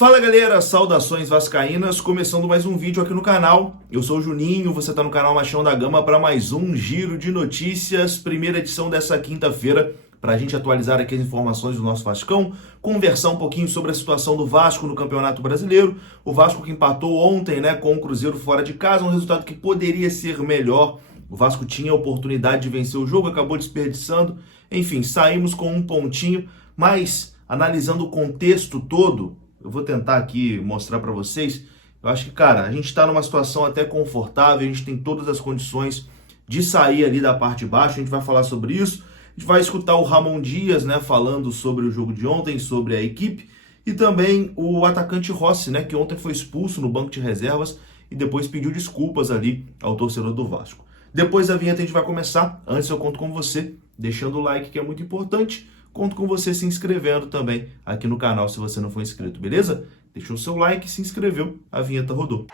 Fala galera, saudações vascaínas, começando mais um vídeo aqui no canal. Eu sou o Juninho, você está no canal Machão da Gama para mais um Giro de Notícias, primeira edição dessa quinta-feira, para a gente atualizar aqui as informações do nosso Vascão, conversar um pouquinho sobre a situação do Vasco no Campeonato Brasileiro. O Vasco que empatou ontem, com o Cruzeiro fora de casa, um resultado que poderia ser melhor. O Vasco tinha a oportunidade de vencer o jogo, acabou desperdiçando. Enfim, saímos com um pontinho, mas analisando o contexto todo, eu vou tentar aqui mostrar para vocês. Eu acho que, cara, a gente está numa situação até confortável, a gente tem todas as condições de sair ali da parte de baixo, a gente vai falar sobre isso. A gente vai escutar o Ramon Dias, falando sobre o jogo de ontem, sobre a equipe, e também o atacante Rossi, que ontem foi expulso no banco de reservas e depois pediu desculpas ali ao torcedor do Vasco. Depois da vinheta a gente vai começar. Antes eu conto com você deixando o like, que é muito importante. Conto com você se inscrevendo também aqui no canal se você não for inscrito, beleza? Deixou o seu like, se inscreveu, a vinheta rodou.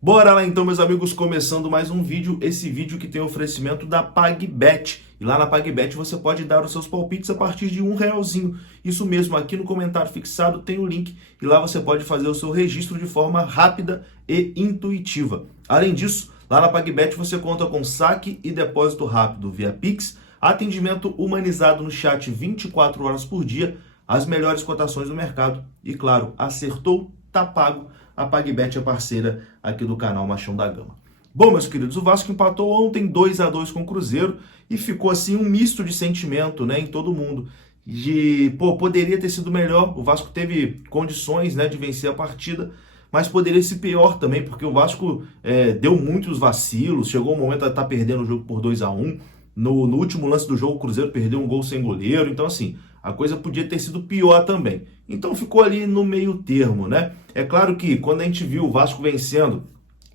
Bora lá então, meus amigos, começando mais um vídeo, esse vídeo que tem oferecimento da PagBet. E lá na PagBet você pode dar os seus palpites a partir de R$1. Isso mesmo, aqui no comentário fixado tem o link e lá você pode fazer o seu registro de forma rápida e intuitiva. Além disso, lá na PagBet você conta com saque e depósito rápido via Pix, atendimento humanizado no chat 24 horas por dia, as melhores cotações do mercado e, claro, acertou, tá pago. A PagBet é parceira aqui do canal Machão da Gama. Bom, meus queridos, o Vasco empatou ontem 2-2 com o Cruzeiro e ficou assim um misto de sentimento, em todo mundo. Poderia ter sido melhor, o Vasco teve condições, de vencer a partida, mas poderia ser pior também, porque o Vasco deu muitos vacilos, chegou o momento de estar perdendo o jogo por 2-1. No último lance do jogo, o Cruzeiro perdeu um gol sem goleiro, então assim, a coisa podia ter sido pior também. Então ficou ali no meio termo, É claro que quando a gente viu o Vasco vencendo,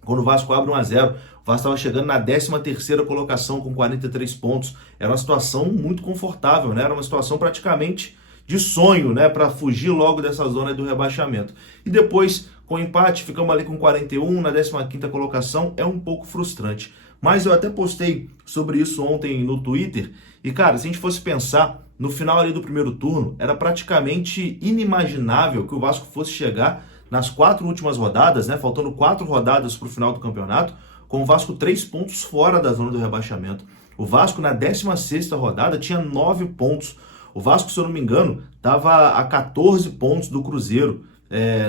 quando o Vasco abre 1-0, o Vasco estava chegando na 13ª colocação com 43 pontos. Era uma situação muito confortável, Era uma situação praticamente de sonho, para fugir logo dessa zona do rebaixamento. E depois, com o empate, ficamos ali com 41 na 15ª colocação. É um pouco frustrante. Mas eu até postei sobre isso ontem no Twitter. E, cara, se a gente fosse pensar, no final ali do primeiro turno, era praticamente inimaginável que o Vasco fosse chegar nas 4 últimas rodadas, faltando 4 rodadas para o final do campeonato, com o Vasco 3 pontos fora da zona do rebaixamento. O Vasco, na 16ª rodada, tinha 9 pontos. O Vasco, se eu não me engano, estava a 14 pontos do Cruzeiro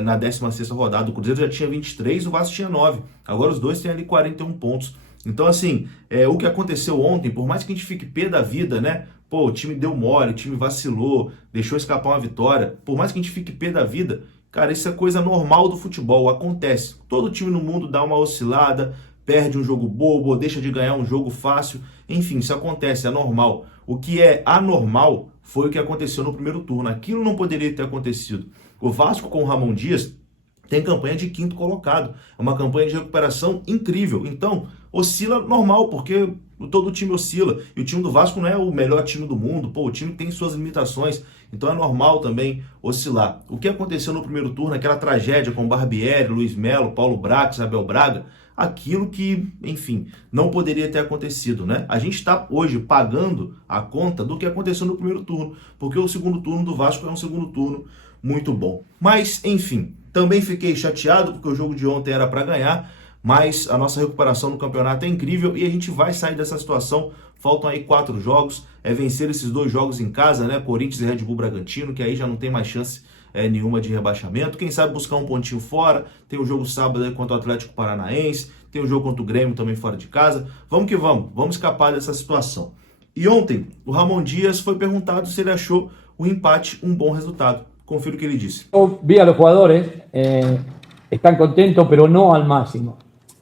na 16ª rodada. O Cruzeiro já tinha 23, o Vasco tinha 9. Agora os dois têm ali 41 pontos. Então, assim, o que aconteceu ontem, por mais que a gente fique pé da vida, o time deu mole, o time vacilou, deixou escapar uma vitória. Por mais que a gente fique pé da vida, cara, isso é coisa normal do futebol, acontece. Todo time no mundo dá uma oscilada, perde um jogo bobo, deixa de ganhar um jogo fácil. Enfim, isso acontece, é normal. O que é anormal foi o que aconteceu no primeiro turno. Aquilo não poderia ter acontecido. O Vasco com o Ramon Dias tem campanha de 5º colocado. É uma campanha de recuperação incrível. Então, oscila normal, porque todo time oscila. E o time do Vasco não é o melhor time do mundo. O time tem suas limitações. Então é normal também oscilar. O que aconteceu no primeiro turno, aquela tragédia com Barbieri, Luiz Melo, Paulo Brax, Abel Braga, aquilo que, enfim, não poderia ter acontecido, A gente está hoje pagando a conta do que aconteceu no primeiro turno, porque o segundo turno do Vasco é um segundo turno muito bom. Mas, enfim, também fiquei chateado porque o jogo de ontem era para ganhar, mas a nossa recuperação no campeonato é incrível e a gente vai sair dessa situação. Faltam aí 4 jogos, vencer esses 2 jogos em casa, Corinthians e Red Bull Bragantino, que aí já não tem mais chance nenhuma de rebaixamento. Quem sabe buscar um pontinho fora, tem o jogo sábado aí contra o Atlético Paranaense, tem o jogo contra o Grêmio também fora de casa. Vamos que vamos escapar dessa situação. E ontem, o Ramon Dias foi perguntado se ele achou o empate um bom resultado. Confira o que ele disse. Eu vi a los jugadores, están contentos, pero no al máximo,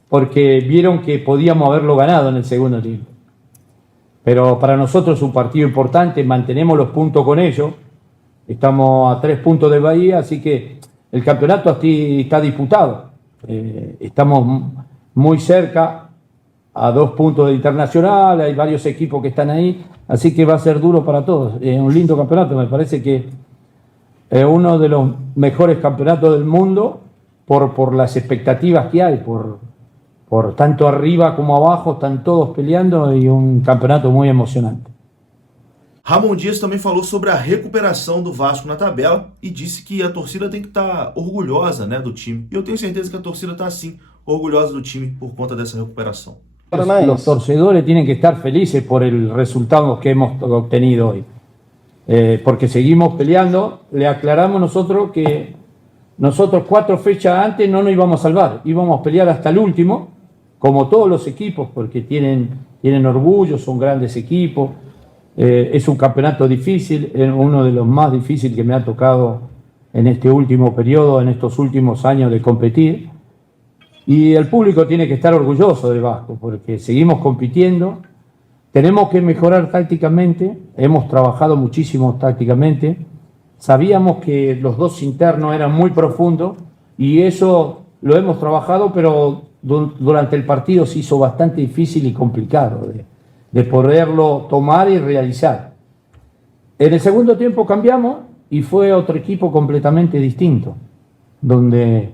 porque vieron que podíamos haberlo ganado en el segundo tiempo. Pero para nosotros es un partido importante, mantenemos los puntos con ellos, estamos a 3 puntos de Bahía, así que el campeonato así está disputado. Estamos muy cerca, a 2 puntos de Internacional, hay varios equipos que están ahí, así que va a ser duro para todos. Es un lindo campeonato, me parece que es uno de los mejores campeonatos del mundo por las expectativas que hay, por por tanto arriba como abajo, están todos peleando y un campeonato muy emocionante. Ramon Dias também falou sobre a recuperação do Vasco na tabela e disse que a torcida tem que estar orgulhosa, né, do time. E eu tenho certeza que a torcida está, sim, orgulhosa do time por conta dessa recuperação. Los torcedores tienen que estar felices por el resultado que hemos obtenido hoy. Porque seguimos peleando. Le aclaramos nosotros que nosotros 4 fechas antes no nos íbamos a salvar. Íbamos a pelear hasta el último, como todos los equipos, porque tienen orgullo, son grandes equipos. Es un campeonato difícil, uno de los más difíciles que me ha tocado en este último periodo, en estos últimos años de competir. Y el público tiene que estar orgulloso del Vasco, porque seguimos compitiendo. Tenemos que mejorar tácticamente, hemos trabajado muchísimo tácticamente. Sabíamos que los dos internos eran muy profundos y eso lo hemos trabajado, pero durante el partido se hizo bastante difícil y complicado de poderlo tomar y realizar. En el segundo tiempo cambiamos y fue otro equipo completamente distinto, donde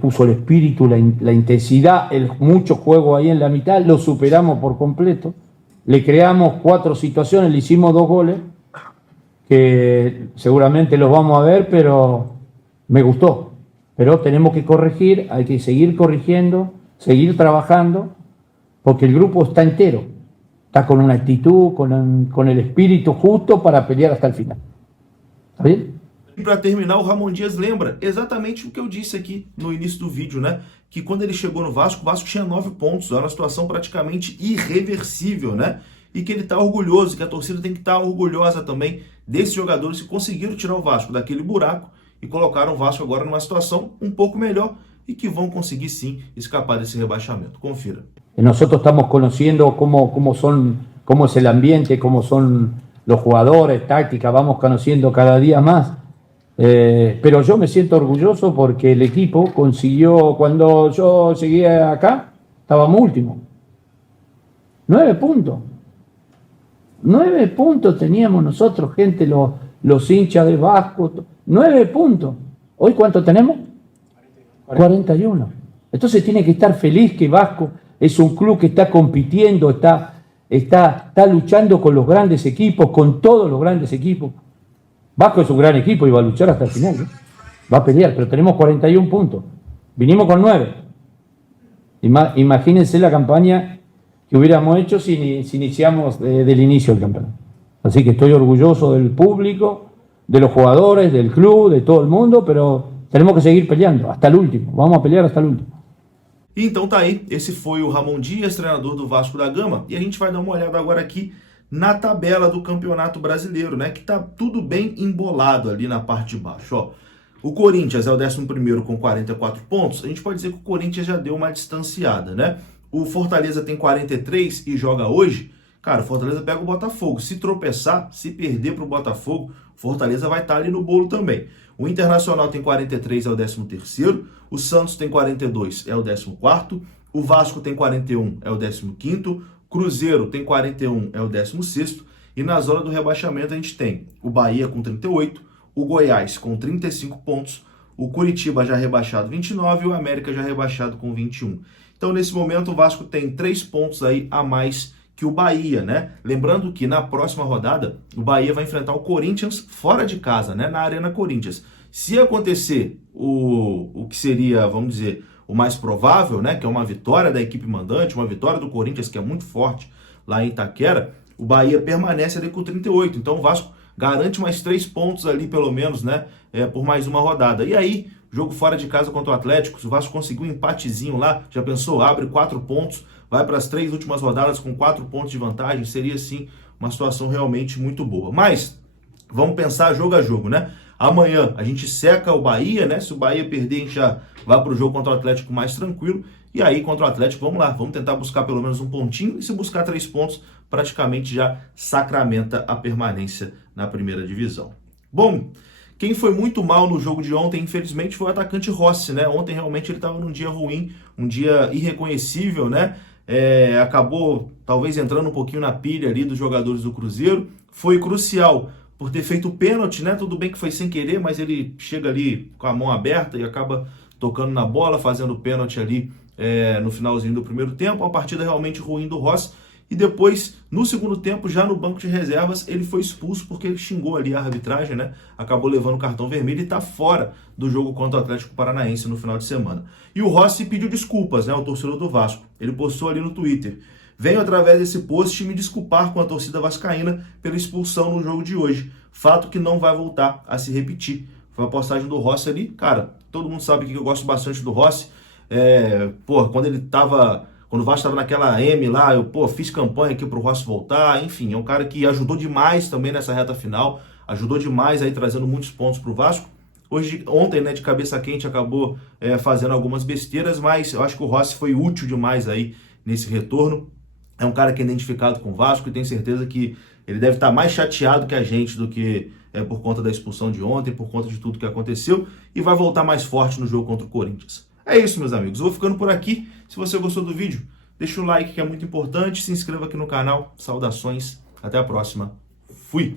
puso el espíritu, la intensidad, mucho juego ahí en la mitad, lo superamos por completo, le creamos 4 situaciones, le hicimos 2 goles, que seguramente los vamos a ver, pero me gustó. Pero tenemos que corregir, hay que seguir corrigiendo, seguir trabajando, porque el grupo está entero, está con una actitud, con el espíritu justo para pelear hasta el final. ¿Está bien? E para terminar, o Ramon Dias lembra exatamente o que eu disse aqui no início do vídeo, né? Que quando ele chegou no Vasco, o Vasco tinha 9 pontos, era uma situação praticamente irreversível, né? E que ele está orgulhoso, que a torcida tem que estar orgulhosa também desses jogadores que conseguiram tirar o Vasco daquele buraco e colocaram o Vasco agora numa situação um pouco melhor e que vão conseguir sim escapar desse rebaixamento. Confira. Nosotros estamos conociendo cómo es el ambiente, cómo son los jugadores, táctica, vamos conociendo cada día más. Pero yo me siento orgulloso porque el equipo consiguió, cuando yo llegué acá, estábamos último. 9 puntos. 9 puntos teníamos nosotros, gente, los hinchas de Vasco. 9 puntos. ¿Hoy cuánto tenemos? 41. Entonces tiene que estar feliz que Vasco es un club que está compitiendo, está luchando con los grandes equipos, con todos los grandes equipos. Vasco es un gran equipo y va a luchar hasta el final, ¿eh? Va a pelear, pero tenemos 41 puntos. Vinimos con 9. Imagínense la campaña que hubiéramos hecho si iniciamos del inicio del campeonato. Así que estoy orgulloso del público, de los jugadores, del club, de todo el mundo, pero tenemos que seguir peleando hasta el último. Vamos a pelear hasta el último. E então tá aí, esse foi o Ramon Dias, treinador do Vasco da Gama, e a gente vai dar uma olhada agora aqui na tabela do Campeonato Brasileiro, né, que tá tudo bem embolado ali na parte de baixo, ó. O Corinthians é o 11º com 44 pontos, a gente pode dizer que o Corinthians já deu uma distanciada, né? O Fortaleza tem 43 e joga hoje. Cara, o Fortaleza pega o Botafogo. Se tropeçar, se perder para o Botafogo, o Fortaleza vai estar ali no bolo também. O Internacional tem 43, é o 13º. O Santos tem 42, é o 14º. O Vasco tem 41, é o 15º. Cruzeiro tem 41, é o 16º. E na zona do rebaixamento a gente tem o Bahia com 38, o Goiás com 35 pontos, o Curitiba já rebaixado 29 e o América já rebaixado com 21. Então, nesse momento, o Vasco tem 3 pontos aí a mais que o Bahia, né? Lembrando que na próxima rodada, o Bahia vai enfrentar o Corinthians fora de casa, né? Na Arena Corinthians. Se acontecer o que seria, vamos dizer, o mais provável, né? Que é uma vitória da equipe mandante, uma vitória do Corinthians, que é muito forte lá em Itaquera, o Bahia permanece ali com 38. Então, o Vasco garante mais 3 pontos ali, pelo menos, né? Por mais uma rodada. E aí, jogo fora de casa contra o Atlético, se o Vasco conseguir um empatezinho lá, já pensou, abre 4 pontos, vai para as 3 últimas rodadas com 4 pontos de vantagem, seria sim uma situação realmente muito boa. Mas vamos pensar jogo a jogo, né? Amanhã a gente seca o Bahia, né? Se o Bahia perder, a gente já vai para o jogo contra o Atlético mais tranquilo. E aí, contra o Atlético, vamos lá, vamos tentar buscar pelo menos um pontinho. E se buscar 3 pontos, praticamente já sacramenta a permanência na primeira divisão. Bom, quem foi muito mal no jogo de ontem, infelizmente, foi o atacante Rossi, né? Ontem realmente ele estava num dia ruim, um dia irreconhecível, né? Acabou talvez entrando um pouquinho na pilha ali dos jogadores do Cruzeiro. Foi crucial por ter feito o pênalti, né? Tudo bem que foi sem querer, mas ele chega ali com a mão aberta e acaba tocando na bola, fazendo o pênalti ali no finalzinho do primeiro tempo, uma partida realmente ruim do Rossi, e depois, no segundo tempo, já no banco de reservas, ele foi expulso porque ele xingou ali a arbitragem, né? Acabou levando o cartão vermelho e tá fora do jogo contra o Atlético Paranaense no final de semana. E o Rossi pediu desculpas, né? O torcedor do Vasco. Ele postou ali no Twitter: venho através desse post me desculpar com a torcida vascaína pela expulsão no jogo de hoje. Fato que não vai voltar a se repetir. Foi uma postagem do Rossi ali. Cara, todo mundo sabe que eu gosto bastante do Rossi. Quando o Vasco estava naquela M lá, eu fiz campanha aqui pro Rossi voltar. Enfim, é um cara que ajudou demais também nessa reta final. Ajudou demais aí, trazendo muitos pontos pro Vasco. Ontem, né, de cabeça quente, acabou fazendo algumas besteiras, mas eu acho que o Rossi foi útil demais aí nesse retorno. É um cara que é identificado com o Vasco e tenho certeza que ele deve estar mais chateado que a gente do que por conta da expulsão de ontem, por conta de tudo que aconteceu, e vai voltar mais forte no jogo contra o Corinthians. É isso, meus amigos. Eu vou ficando por aqui. Se você gostou do vídeo, deixa o like que é muito importante, se inscreva aqui no canal. Saudações, até a próxima. Fui!